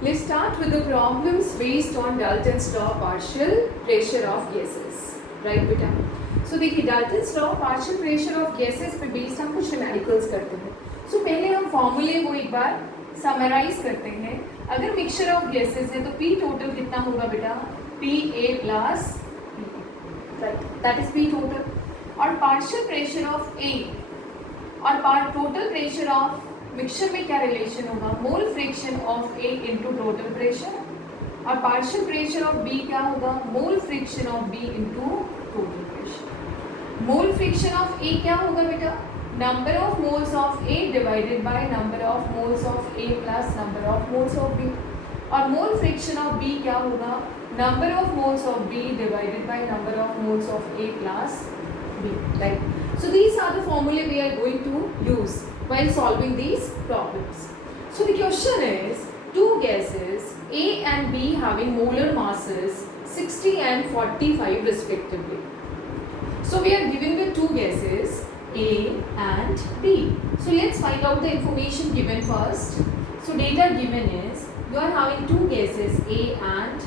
Let's start with the problems based on Dalton's law partial pressure of gases. Right बेटा? So देखिए Dalton's law partial pressure of gases पे based हम कुछ numericals करते हैं. So पहले हम फॉर्मूले को एक बार समराइज करते हैं. अगर मिक्सचर ऑफ गैसेस है तो P टोटल कितना होगा बेटा? PA plus that is P total. और पार्शियल प्रेशर ऑफ A और टोटल प्रेशर ऑफ मिक्सचर में क्या रिलेशन होगा? मोल fraction of A into total pressure. और पार्शियल प्रेशर ऑफ B क्या होगा? मोल fraction of B into total pressure. Mole fraction of A क्या होगा बेटा? Number of moles of A divided by number of moles of A plus number of moles of B. और mole fraction of B क्या होगा? Number of moles of B divided by number of moles of A plus B. Right? So these are the formulae we are going to use while solving these problems. So the question is, two gases A and B having molar masses 60 and 45 respectively. So we are given with two gases A and B. So let's find out the information given first. So data given is, you are having two gases A and B.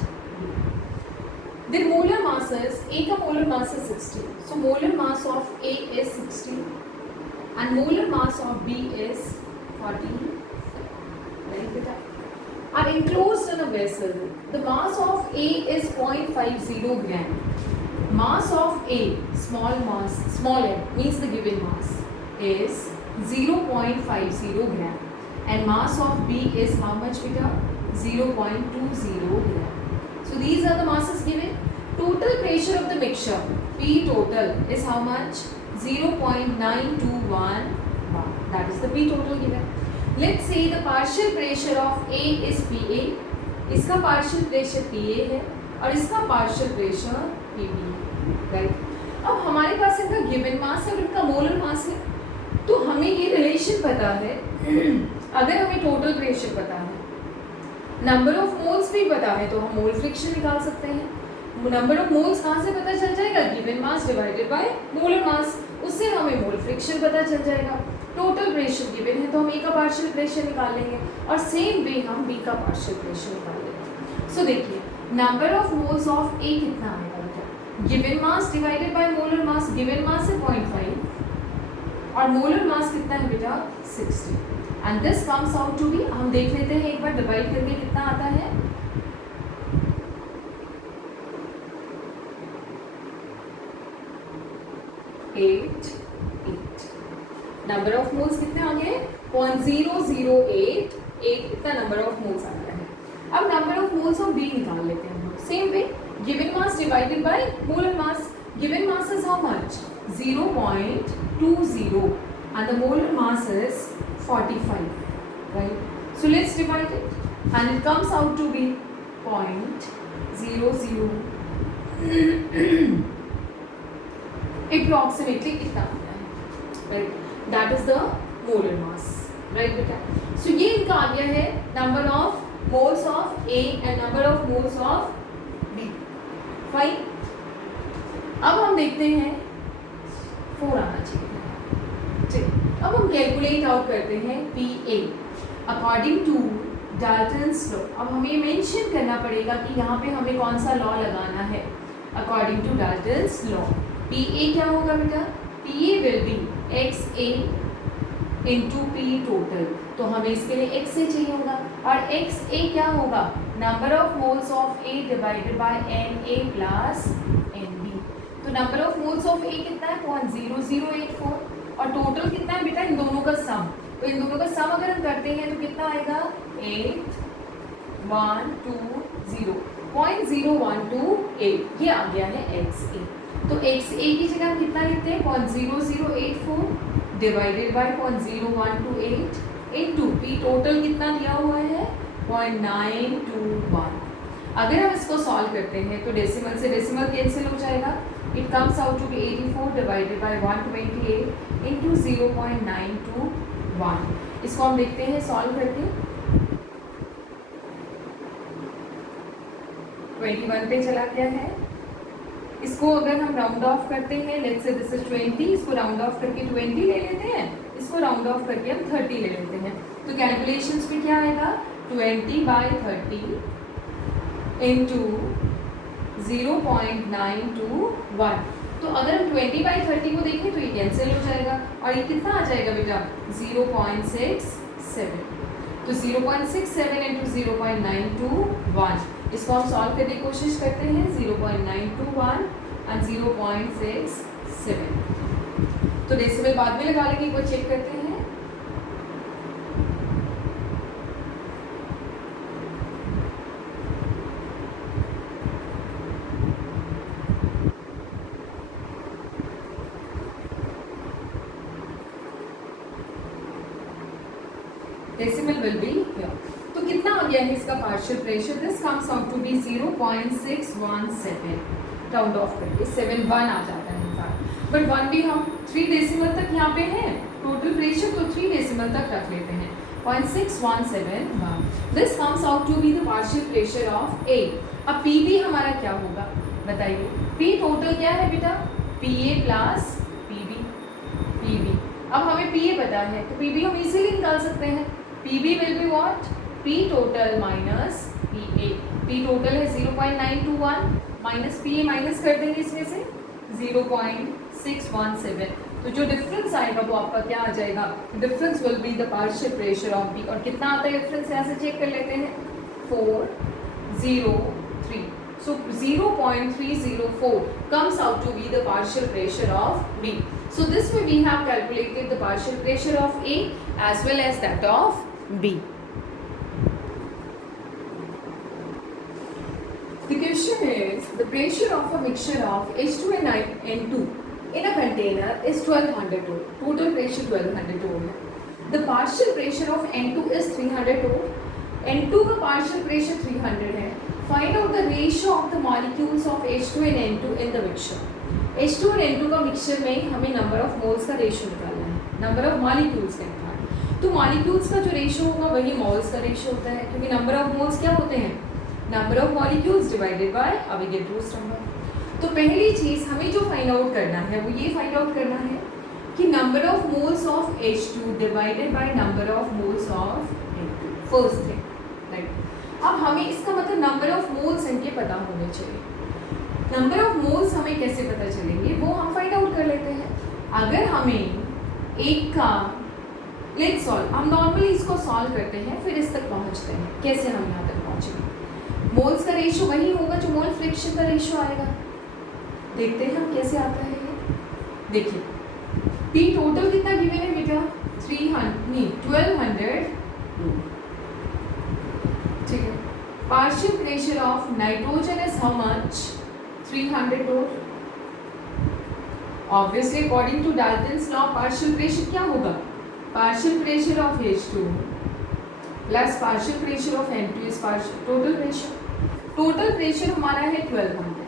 Their molar masses, A का molar mass is 60. So molar mass of A is 60 and molar mass of B is 40. Right beta? Are enclosed in a vessel. The mass of A is 0.50 gram. Mass of A, small m means the given mass is 0.50 gram and mass of B is how much beta? 0.20 gram. So these are the masses given. Total pressure of the mixture P total is how much? 0.921 bar. That is the P total given. Let's say the partial pressure of A is PA. इसका partial pressure PA है और इसका partial pressure PB है. Right? अब हमारे पास इनका given mass है और इनका molar mass है, तो हमें ये relation पता है. अगर हमें total pressure पता है, नंबर ऑफ मोल्स भी पता है, तो हम मोल फ्रिक्शन निकाल सकते हैं. नंबर ऑफ मोल्स कहाँ से पता चल जाएगा? Given mass divided by molar मास. उससे हमें मोल फ्रिक्शन पता चल जाएगा. टोटल प्रेशर गिवन है तो हम ए का पार्शियल प्रेशर निकाल लेंगे और सेम वे हम बी का पार्शियल प्रेशर निकाल लेंगे. सो देखिए number of moles of A कितना आएगा बेटा? Given mass divided by molar mass. Given mass है 0.5 और मोलर मास कितना है बेटा? 60. And this comes out to be, हम देख लेते हैं एक बार डिवाइड करके कितना आता है. एट. नंबर ऑफ मोल्स कितने आ गए? 0.008. इतना नंबर ऑफ मोल्स आ गया है. अब number of moles of B निकाल लेते हैं हम. Same way given mass divided by molar mass. Given mass is how much? 0.20 and the molar mass is 45, right? So let's divide it and it comes out to be 0.00 approximately कितना आता है, right? That is the molar mass, right बेटा? So ये इनका आ गया है number of moles of A and number of moles of B. Fine. अब हम देखते हैं 4 आना चाहिए. अब हम कैलकुलेट आउट करते हैं PA according to Dalton's law. अब हमें मेंशन करना पड़ेगा कि यहाँ पे हमें कौन सा लॉ लगाना है. According to Dalton's law PA क्या होगा बेटा? PA will be XA into P total. तो हमें इसके लिए XA चाहिए होगा और XA क्या होगा? Number of moles of A divided by NA plus NB. तो number of moles of A कितना है? 0.0084 और टोटल कितना है बेटा? इन दोनों का सम. तो इन दोनों का सम अगर हम करते हैं तो कितना आएगा? 0.0128. ये आ गया है XA. तो XA की जगह हम कितना लिखते हैं? 0.0084 divided by 0.0128 into P total कितना दिया हुआ है? 0.921. अगर हम इसको सॉल्व करते हैं तो डेसिमल से डेसिमल कैंसिल हो जाएगा. It comes out to be 84 divided by 128 into 0.921. इसको हम देखते हैं सॉल्व करके. 21 पे चला गया है. इसको अगर हम राउंड ऑफ करते हैं, लेट्स से दिस इज 20, इसको राउंड ऑफ करके 20 ले लेते हैं, इसको राउंड ऑफ करके हम 30 ले लेते हैं. तो कैलकुलेशंस में क्या आएगा? 20/30 इंटू 0.921। तो अगर हम 20/30 को देखें तो ये कैंसिल हो जाएगा और ये कितना आ जाएगा बेटा 0.67। तो 0.67 इंटू 0.921, इसको हम सॉल्व करने की कोशिश करते हैं। 0.921 एंड 0.67। तो डेसिमल बाद में लगा लेंगे, एक बार चेक करते हैं। Decimal will be here. तो कितना आ गया है इसका partial pressure? This comes out to be 0.617। Round off करके 71 आ जाता है इनफैक्ट, बट 1 भी हम 3 डेसिमल तक यहाँ पे है टोटल प्रेशर, तो 3 डेसिमल तक रख लेते हैं। 0.6171। This comes out to be the partial pressure of A. अब पी बी हमारा क्या होगा बताइए? पी टोटल क्या है बेटा? P A plus P B. P B अब हमें पी ए पता है तो पी बी हम इजीली निकाल सकते हैं। PB will be what? P total minus PA। P total है 0.921 माइनस PA माइनस कर देंगे इसमें से 0.617। तो जो डिफरेंस आएगा वो आपका क्या आ जाएगा? Difference will be the partial pressure of B. और कितना आता है डिफरेंस? यहाँ से चेक कर लेते हैं 403। So 0.304 comes out to be the partial pressure of B. So this way we have calculated the partial pressure of A as well as that of B. The question is the pressure of a mixture of H2 and N2 in a container is 1200 torr. Total pressure 1200 torr है. The partial pressure of N2 is 300 torr. N2 का partial pressure 300 है. Find out the ratio of the molecules of H2 and N2 in the mixture. H2 और N2 का mixture में हमें number of moles का ratio निकालना है, number of molecules का निकालना है। तो मॉलिक्यूल्स का जो रेशियो होगा वही मोल्स का रेशियो होता है, क्योंकि नंबर ऑफ मोल्स क्या होते हैं? Number of molecules divided by Avogadro's number. तो पहली चीज हमें जो फाइंड आउट करना है वो ये फाइंड आउट करना है कि number of moles of H2 divided by number of moles of N2। First thing, right. अब हमें इसका मतलब नंबर ऑफ मोल्स इनके पता होने चाहिए। नंबर ऑफ मोल्स हमें कैसे पता चलेंगे वो हम फाइंड आउट कर लेते हैं। अगर हमें एक का लेट्स सॉल्व, हम नॉर्मली इसको सॉल्व करते हैं फिर इस तक पहुंचते हैं। कैसे हम यहाँ तक पहुंचेंगे? मोल्स का रेशियो वही होगा जो मोल फ्रिक्शन का रेशियो आएगा। देखते हैं हम कैसे आता है ये। देखिए पी टोटल कितना गिवन है बेटा? 1200। ठीक है। Partial pressure of nitrogen is how much? 300 torr. Obviously, according to Dalton's law, partial pressure क्या होगा? Partial pressure of H2 plus partial pressure of N2 is partial total pressure. Total pressure हमारा है 1200.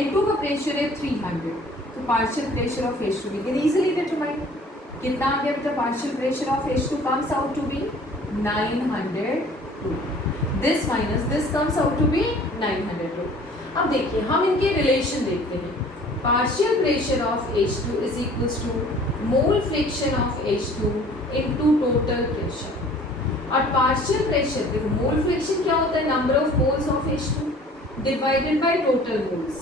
N2 का pressure है 300. तो partial pressure of H2 we can easily determine. कितना आ गया बेटा? Partial pressure of H2 comes out to be 900 torr. This minus this comes out to be 900 torr. अब देखिए हम इनके रिलेशन देखते हैं। Partial pressure of H2 is equals to mole fraction of H2 into total pressure. और partial pressure देखो, mole fraction क्या होता है? Number of moles of H2 divided by total moles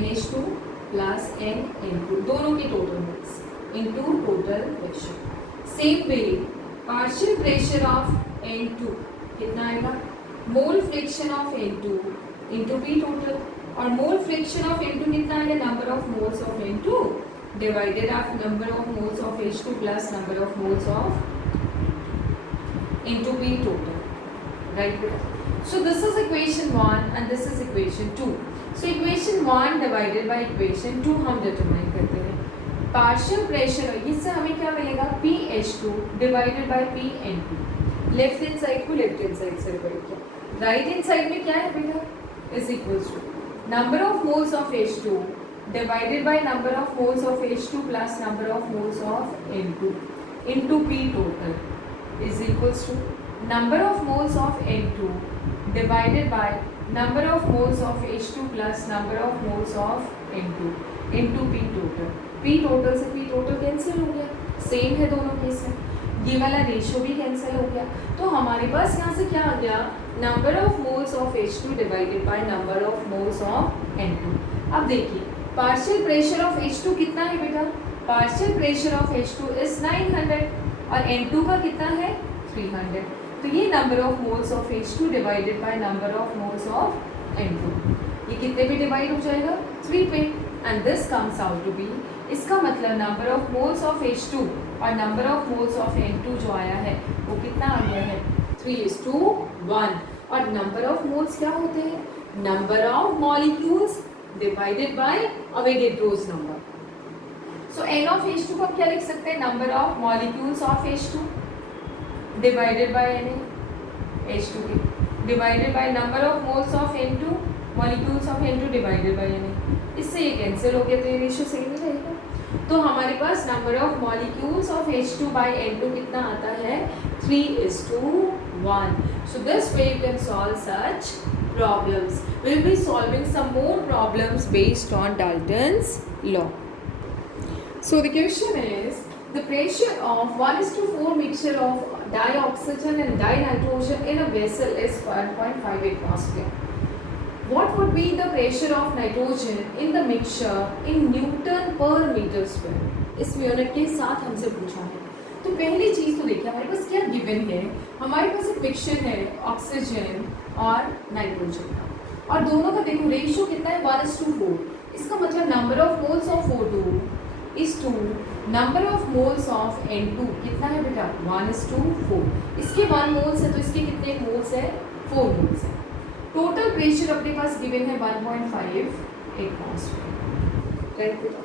NH2 plus NN2, दोनों के total moles into total pressure. Same way partial pressure of N2 कितना आएगा? Mole fraction of N2 into P total. और mole fraction of N2 कितना आएगा? Number of moles of N2 divided of number of moles of H2 plus number of moles of into P total, right बेटा? So this is equation 1 and this is equation 2। So equation 1 divided by equation 2 हम determine करते हैं। Partial pressure, इससे हमें क्या मिलेगा? PH2 divided by PN2। Left hand side को left hand side से डिवाइड किया, राइट हैंड साइड में क्या है बेटा? is equals to number of moles of H2 divided by number of moles of H2 plus number of moles of N2 into P total is equals to number of moles of N2 divided by number of moles of H2 plus number of moles of N2 into P total। P total से P total cancel हो गया, same है दोनों case में। ये वाला ratio भी cancel हो गया। तो हमारे पास यहाँ से क्या आ गया, number of moles of H2 divided by number of moles of N2। अब देखिए पार्शियल प्रेशर ऑफ H2 कितना है बेटा, partial pressure of H2 is 900 और N2 का कितना है 300। तो ये number of moles of H2 divided by number of moles of N2, ये कितने पे डिवाइड हो जाएगा 3 पे, and this comes out to be, इसका मतलब number of moles of H2 और number of moles of N2 जो आया है वो कितना आ गया है 3:1। और नंबर ऑफ मोल्स क्या होते हैं, number of molecules divided by Avogadro's number. So n of H2 को हम क्या लिख सकते हैं, number of molecules of H2 divided by Na, H2 के divided by number of moles of N2 molecules of N2 divided by Na। इससे ये cancel हो गया तो ये रेशियो सही नहीं रहेगा। तो हमारे पास number of molecules of H2 by N2 कितना आता है 3:1। So this way you can solve such problems. We'll be solving some more problems based on Dalton's law. So the question is, the pressure of 1:4 mixture of dioxygen and dinitrogen in a vessel is 1.5 atmosphere. What would be the pressure of nitrogen in the mixture in Newton per meter square? इस unit के साथ हमसे पूछा है। तो पहली चीज़ तो देखिए हमारे पास क्या गिवन है, हमारे पास एक मिक्सचर है ऑक्सीजन और नाइट्रोजन का, और दोनों का देखो रेशियो कितना है 1:4। इसका मतलब number of moles of O2 is to number of moles of N2 कितना है बेटा 1:4। इसके 1 मोल्स है तो इसके कितने मोल्स है 4 मोल्स है। टोटल प्रेशर अपने पास गिवन है 1.5 एटमॉस्फेयर, राइट बेटा।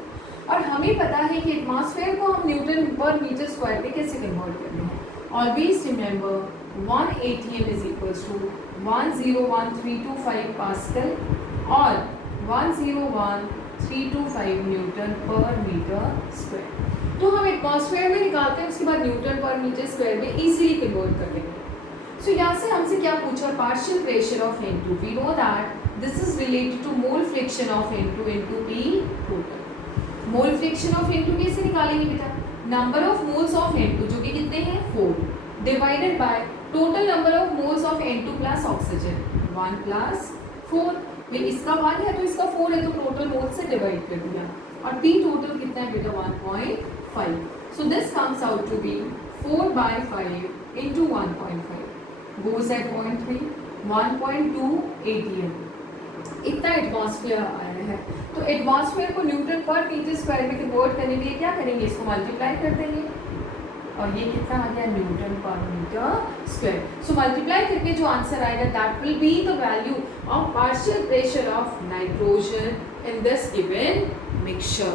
और हमें पता है कि एटमॉस्फेयर को हम न्यूटन पर मीटर स्क्वायर में कैसे कन्वर्ट करते हैं। Always remember 1 atm is equals to 101325 pascal और 101325 न्यूटन पर मीटर स्क्वायर। तो हम एटमॉस्फेयर में निकालते हैं, उसके बाद न्यूटन पर मीटर स्क्वायर में इजीली कन्वर्ट कर देंगे। सो यहाँ से हमसे क्या पूछा, partial pressure of N2। We know that this is related to mole fraction of N2 into P total. Mole fraction of N2 कैसे निकालेंगे बेटा, number of moles of N2 जो कि कितने हैं 4 divided by total number of moles of N2 plus oxygen 1 plus 4। फिर इसका 1 है तो इसका 4 है तो टोटल मोल्स से डिवाइड कर दिया, और P टोटल कितना है बेटा 1.5। So this comes out to be 4/5 into 1.5 goes at 0.3 1.2 atm, इतना एटमॉस्फेयर आया है। तो एटमॉस्फेयर को न्यूटन पर मीटर स्क्वायर में कन्वर्ट करने के लिए क्या करेंगे, इसको मल्टीप्लाई कर देंगे, और ये कितना आ गया न्यूटन पर मीटर स्क्वायर। सो मल्टीप्लाई करके जो आंसर आएगा that will be the value of partial pressure of nitrogen in this given mixture.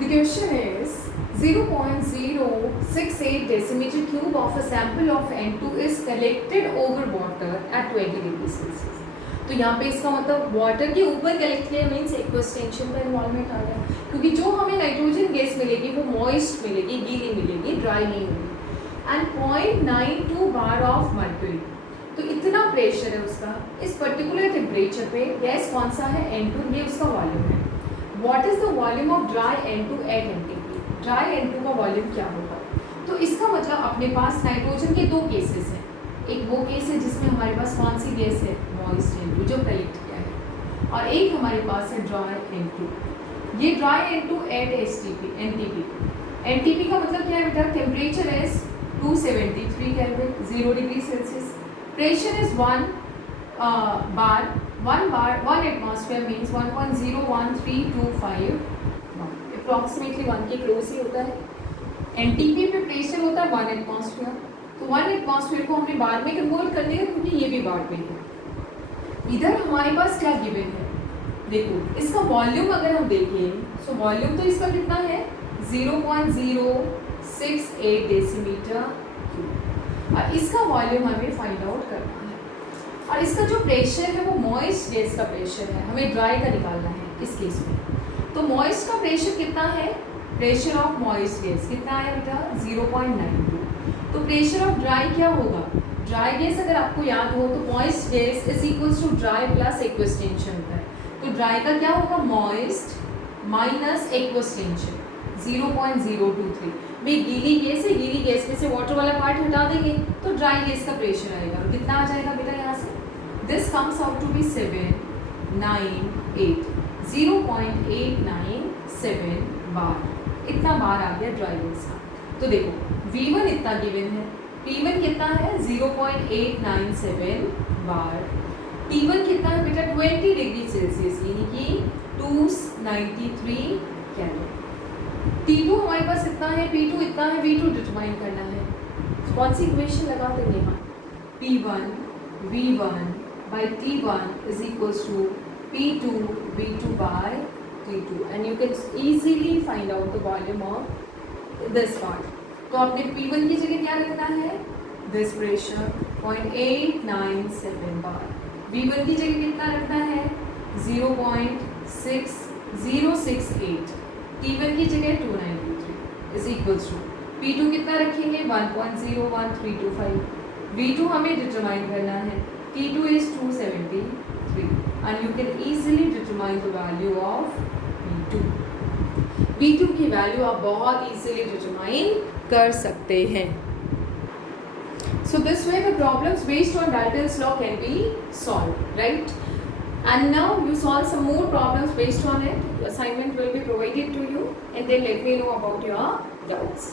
The question is 0.068 decimeter cube of a sample of N2 is collected over water at 20 degrees Celsius। तो यहाँ पे इसका मतलब water के ऊपर collect किया means एक्वेस्टेंशन का involvement आ गया, क्योंकि जो हमें नाइट्रोजन गैस मिलेगी वो मॉइस्ट मिलेगी, गीली मिलेगी, ड्राई नहीं होगी। एंड 0.92 बार ऑफ मर्क्यूरी, तो इतना प्रेशर है उसका इस पर्टिकुलर टेम्परेचर पे। गैस कौन सा है N2, ये उसका वॉल्यूम है। What is the volume of dry N2 at NTP? Dry N2 का वॉल्यूम क्या होगा, तो इसका मतलब अपने पास नाइट्रोजन के 2 केसेस हैं। एक वो केस है जिसमें हमारे पास कौन सी गैस है मॉइस्ट N2 जो कलेक्ट किया है, और एक हमारे पास है ड्राई N2। ये dry N2 eight NTP। NTP का मतलब क्या है बेटा, temperature is 273 kelvin 0 degree Celsius, pressure is 1 1 atmosphere means 1.01325 approximately 1 के क्लोज ही होता है। एनटीपी पे प्रेशर होता है 1 एटमॉस्फेयर, तो 1 एटमॉस्फेयर को हमने बार में कन्वर्ट कर लिया क्योंकि ये भी बार में है। इधर हमारे पास क्या गिवन है, देखो इसका वॉल्यूम अगर हम देखें तो वॉल्यूम तो इसका कितना है 0.068 डेसीमीटर क्यूब, और इसका वॉल्यूम हमें फाइंड आउट करना है। और इसका जो प्रेशर है वो मॉइस्ट गैस का प्रेशर है, हमें ड्राई का निकालना है इस केस में। तो मॉइस्ट का प्रेशर कितना है, प्रेशर ऑफ मॉइस्ट गैस कितना है बेटा 0.92। तो प्रेशर ऑफ ड्राई क्या होगा, ड्राई गैस अगर आपको याद हो तो moist gas is equals to dry plus aqueous tension होता है। तो ड्राई का क्या होगा मॉइस्ट माइनस एक्वेस्टेंशन 0.023। भाई गीली गैस है, गीली गैस में से वाटर वाला पार्ट हटा देंगे तो ड्राई गैस का प्रेशर आएगा। और कितना आ जाएगा बेटा यहाँ से? This comes out to be 798, 0.897 bar. इतना बार आ गया ड्राई गैस का। तो देखो V1 इतना गिवन है, P1 कितना है 0.897 बार, T1 कितना है बेटा 20 डिग्री सेल्सियस यानी कि 293 कैलोरी। T2 हमारे पास इतना है, P2 इतना है, V2 डिटरमाइन करना है। कौन सी इक्वेशन लगा देंगे हम? P1 V1 by T1 is equals to P2 V2 by T2 and you can easily find out the volume of this part। तो आपने P1 की जगह क्या रखना है? This pressure 0.897 bar. V1 की जगह कितना रखना है? 0.6068। T1 की जगह 293 is equals to P2 कितना रखेंगे? 1.01325। V2 हमें डिटरमाइन करना है, T2 is 273 and you can easily determine the value of V2। V2 की वैल्यू आप बहुत इजीली डिटरमाइन कर सकते हैं। So this way the problems based on Dalton's law can be solved, right? And now you solve some more problems based on it. The assignment will be provided to you and then let me know about your doubts.